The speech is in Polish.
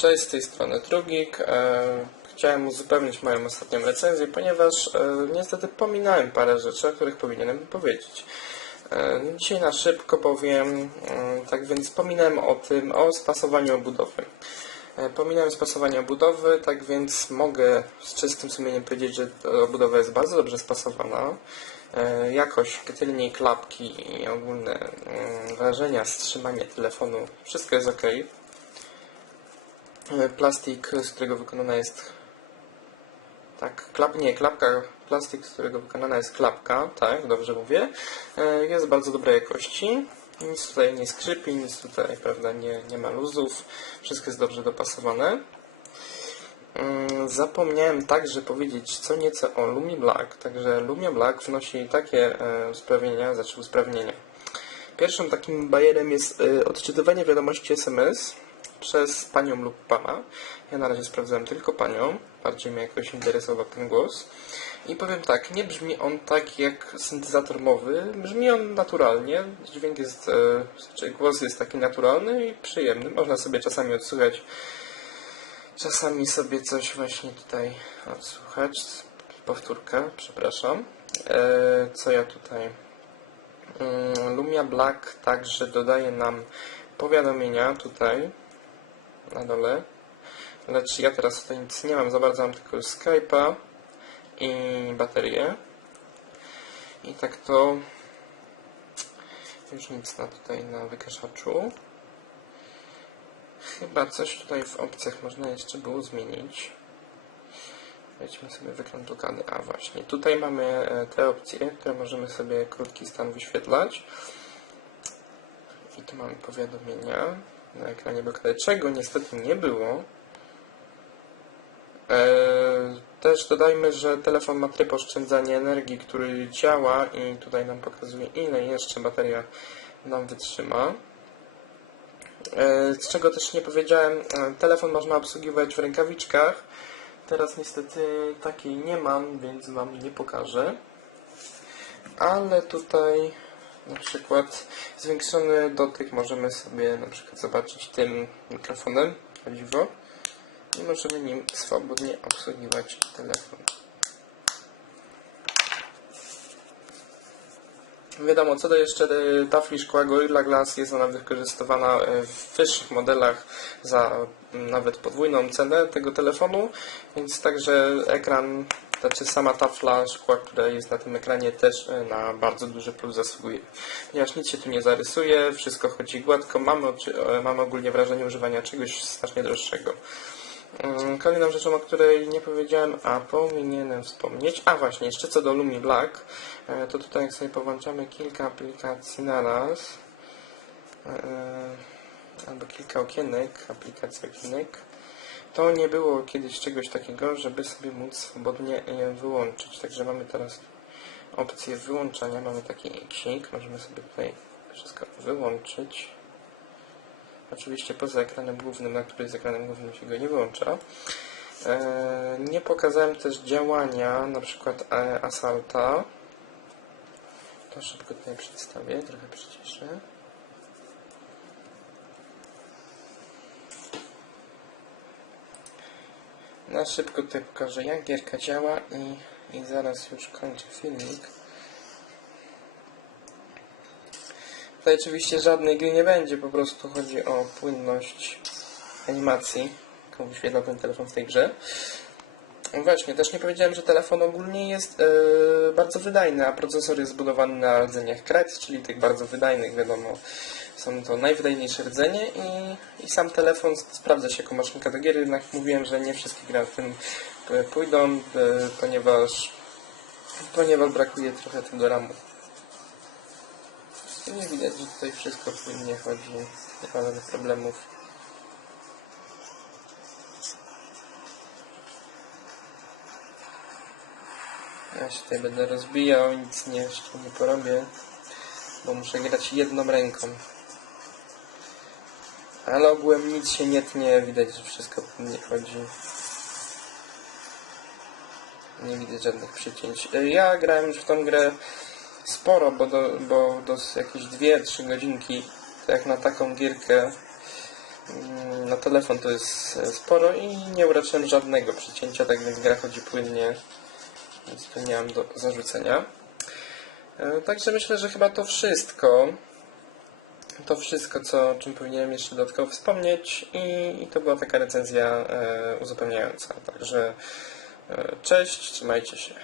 Cześć, z tej strony Trugik. E, Chciałem uzupełnić moją ostatnią recenzję, ponieważ e, niestety pominąłem parę rzeczy, o których powinienem powiedzieć. E, Dzisiaj na szybko powiem, tak więc pominąłem o tym, o spasowaniu obudowy. Pominąłem spasowanie obudowy, tak więc mogę z czystym sumieniem powiedzieć, że obudowa jest bardzo dobrze spasowana. Jakość, tylniej klapki i ogólne mm, wrażenia, wstrzymanie telefonu, wszystko jest ok. E, Plastik, z którego wykonana jest. Tak, klap, nie, klapka, plastik, z którego wykonana jest klapka, tak, dobrze mówię, e, jest bardzo dobrej jakości. Nic tutaj nie skrzypi, nic tutaj, prawda, nie, nie ma luzów, wszystko jest dobrze dopasowane. Mm, Zapomniałem także powiedzieć co nieco o Lumi Black, także Lumia Black wnosi takie e, usprawnienia, znaczy usprawnienia. Pierwszym takim bajerem jest odczytywanie wiadomości SMS przez panią lub pana. Ja na razie sprawdzałem tylko panią, bardziej mnie jakoś interesował ten głos. I powiem tak, nie brzmi on tak jak syntezator mowy, brzmi on naturalnie, dźwięk jest, e, znaczy głos jest taki naturalny i przyjemny, można sobie czasami odsłuchać, czasami sobie coś właśnie tutaj odsłuchać, powtórkę, przepraszam. E, co ja tutaj? Mm, Lumia Black także dodaje nam powiadomienia tutaj na dole. Lecz ja teraz tutaj nic nie mam za bardzo, mam tylko Skype'a i baterię. I tak to już nic na tutaj na wykaszaczu. Chyba coś tutaj w opcjach można jeszcze było zmienić. Wejdźmy sobie w ekran blokady. A właśnie, tutaj mamy e, te opcje, które możemy sobie krótki stan wyświetlać. I tu mamy powiadomienia na ekranie blokady, czego niestety nie było. E, Też dodajmy, że telefon ma tryb oszczędzania energii, który działa i tutaj nam pokazuje ile jeszcze bateria nam wytrzyma. E, Z czego też nie powiedziałem, e, telefon można obsługiwać w rękawiczkach. Teraz niestety takiej nie mam, więc Wam nie pokażę. Ale tutaj na przykład zwiększony dotyk możemy sobie na przykład zobaczyć tym mikrofonem, o dziwo. I możemy nim swobodnie obsługiwać telefon. Wiadomo, co do jeszcze e, tafli szkła Gorilla Glass, jest ona wykorzystywana e, w wyższych modelach za nawet podwójną cenę tego telefonu, więc także ekran, znaczy sama tafla szkła, która jest na tym ekranie też e, na bardzo duży plus zasługuje. Ponieważ nic się tu nie zarysuje, wszystko chodzi gładko, mamy, e, mamy ogólnie wrażenie używania czegoś znacznie droższego. Mm, Kolejną rzeczą, o której nie powiedziałem, a powinienem wspomnieć, a właśnie, jeszcze co do Lumi Black, e, to tutaj jak sobie powłączamy kilka aplikacji na raz, albo kilka okienek, aplikacji okienek, to nie było kiedyś czegoś takiego, żeby sobie móc swobodnie je wyłączyć. Także mamy teraz opcję wyłączania, mamy taki ksik, możemy sobie tutaj wszystko wyłączyć. Oczywiście poza ekranem głównym, na który z ekranem głównym się go nie wyłącza. E, Nie pokazałem też działania, na przykład e, Assalta. To szybko tutaj przedstawię, trochę przyciszę. Na szybko tutaj pokażę jak gierka działa i, i zaraz już kończę filmik. Tutaj oczywiście żadnej gry nie będzie, po prostu chodzi o płynność animacji, jaką wyświetla ten telefon w tej grze. No Właśnie, też nie powiedziałem, że telefon ogólnie jest e, bardzo wydajny, a procesor jest zbudowany na rdzeniach Kret, czyli tych bardzo wydajnych, wiadomo, są to najwydajniejsze rdzenie i, i sam telefon sprawdza się jako maszynka do gier, jednak mówiłem, że nie wszystkie gry w tym e, pójdą, e, ponieważ, ponieważ brakuje trochę tego ramu. Nie widać, że tutaj wszystko płynnie chodzi, nie ma żadnych problemów. Ja się tutaj będę rozbijał, nic nie, jeszcze nie porobię, bo muszę grać jedną ręką. Ale ogółem nic się nie tnie, widać, że wszystko płynnie chodzi. Nie widać żadnych przycięć. E, Ja grałem już w tą grę sporo, bo do, bo do jakieś 2-3 godzinki, jak na taką gierkę Mm, Na telefon to jest e, sporo i nie uraczyłem żadnego przycięcia, tak więc gra chodzi płynnie, więc tu nie mam do zarzucenia. E, Także myślę, że chyba to wszystko. To wszystko, co, czym powinienem jeszcze dodatkowo wspomnieć i, i to była taka recenzja e, uzupełniająca. Także e, cześć, trzymajcie się.